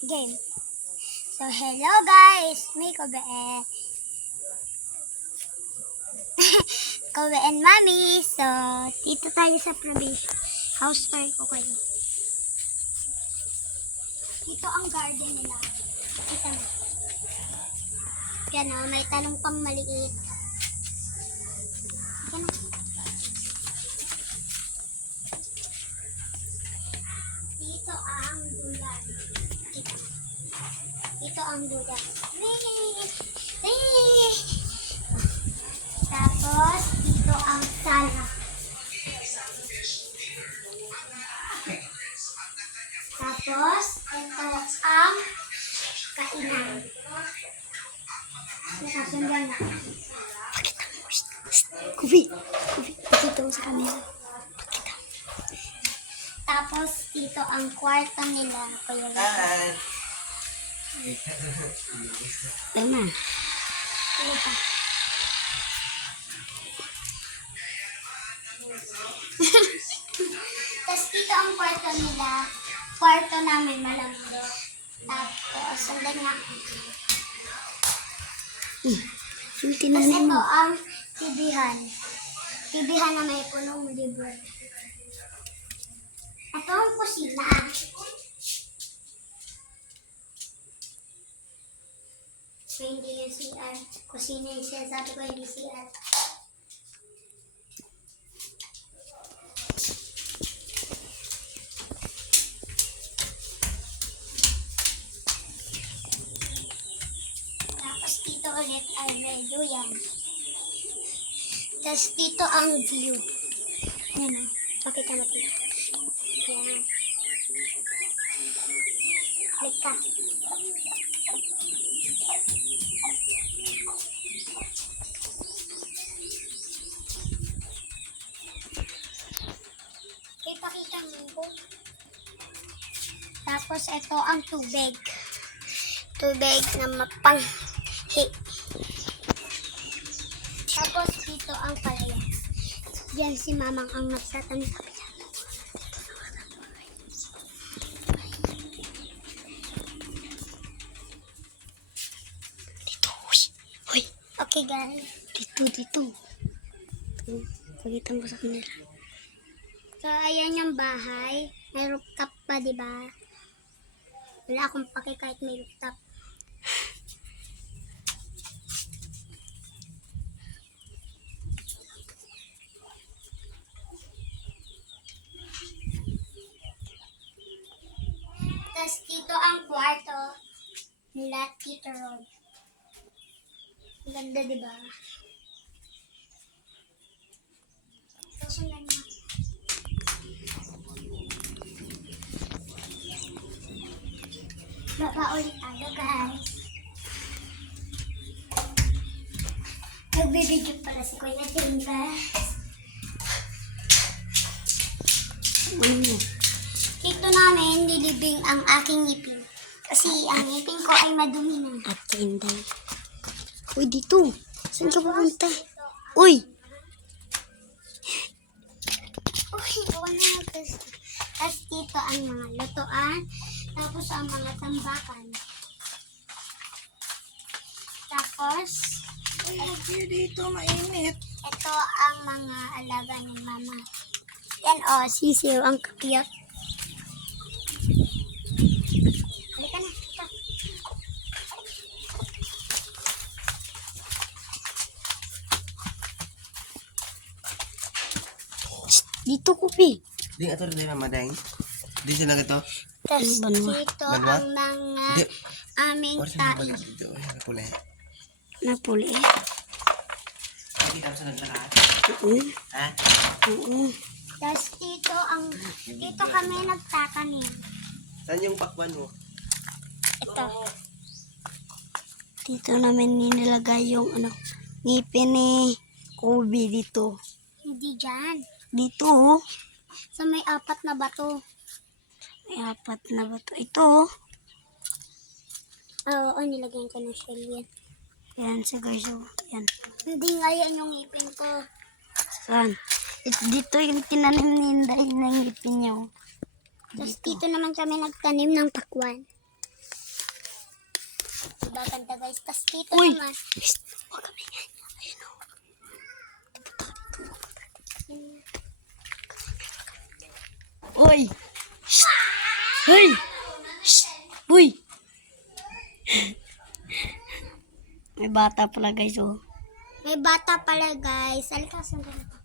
Game. So, hello guys! May Kobe Kobe and Mami. So, dito tayo sa probinsya. House tour ko kayo. Dito ang garden nila. Kita mo. Yan o, may talong pang maliit. Yan o. Dito ang dulan. Dito ang dulan. Tapos, dito ang sala. Tapos, ito ang kainan. Nakasundan na. Pakita mo. Kubi. Dito sa camera. Pakita mo. Tapos, dito ang kwarto nila. Kuya Lito. Tama. Ano pa? Tapos dito ang kwarto nila. Kwarto namin malambot. Tapos, sundan nga. Tapos ito ang tibihan. Tibihan na may punong libro. Ito ang kusina. So, hindi yung CR. Kusina yung siya. Sabi ko hindi CR. Tapos dito ulit ay may duyan. Tapos dito ang view. Yan o. Pakita mo dito. Yan. Click ka. Ipakita mo. Tapos ito ang tubig. Tubig na mapanghi. Tapos dito ang palaya. Diyan si Mamang ang nagsatanong sa kabila. Dito. Hoy. Okay guys. Dito. Pakita mo sa kanila. So ayan yung bahay. May rooftop pa, diba? Wala akong pake kahit may rooftop. Tapos dito ang kwarto nila Tito Rod. Ganda, diba? So, sundan na. Baba ulit tayo, guys. Nagbibidyo pala si Kuya Tim, guys. Dito namin nilibing ang aking ngipin. Kasi ang ngipin ko ay madumi na. At Inday. Uy, dito. Saan ka pupunta? Uy! Uy, iwan na nga. Tapos dito ang mga lutuan. Tapos ang mga tambakan. Tapos, Uy, dito, mainit. ito ang mga alaga ni Mama. Yan o, sisiw, ang cute. Halika na. Ito. Dito, Kupi. Di ato rin mama dahil. Di sila ito. Tapos Banwa. dito Banwa? ang mga Di. aming Or sa tain. mga dito. Ay, napula. Napuli eh. Hindi kami sa naglakat. Oo. Ha? Oo. Tapos dito kami nagtatanim. Saan yung pakwan mo? Ito. Dito namin nilagay yung ngipin ni Kobe dito. Hindi dyan. Dito, oh. So may 4 na bato. May 4 na ba to? Ito, oh. Oo, nilagyan ko ng shell yan. Yan siya guys, oh. Yan. Hindi nga yan yung ngipin ko. Saan? Dito yung tinanim ni Inday na ngipin niya, oh. Tapos dito naman kami nagtanim ng pakwan. Maganda guys. Tapos dito Uy! naman. Psst! Huwag kami yan. Ayun o. Uy! Shh! Uy! Shh! Uy! May bata pala guys oh. May bata pala guys. Alika, sundan ako.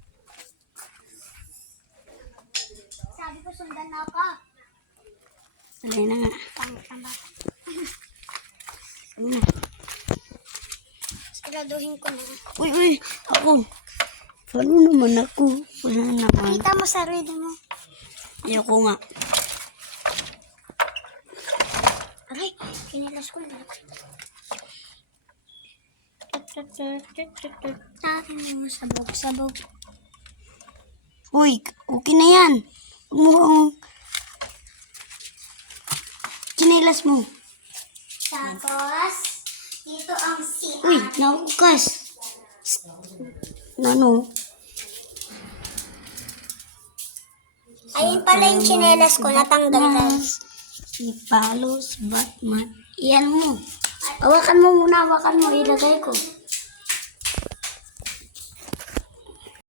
Sabi ko sundan ako. Dali na nga. Tama. Ano na? Siguraduhin ko na. Uy! Uy! Ako! Paano naman ako? Wala naman. Kita mo sarili mo. Ayoko nga. Aray, kinilas ko na. Akin mo sabog. Uy! Okay na yan. Huwag mo ang chinilas mo. Tapos, dito ang CR. Uy! Naukas. Ano? Ayun pala yung chinelas ko, natanggal guys. Si Palos Batman. Iyan mo. Hawakan mo muna. Hawakan mo. Ilagay ko.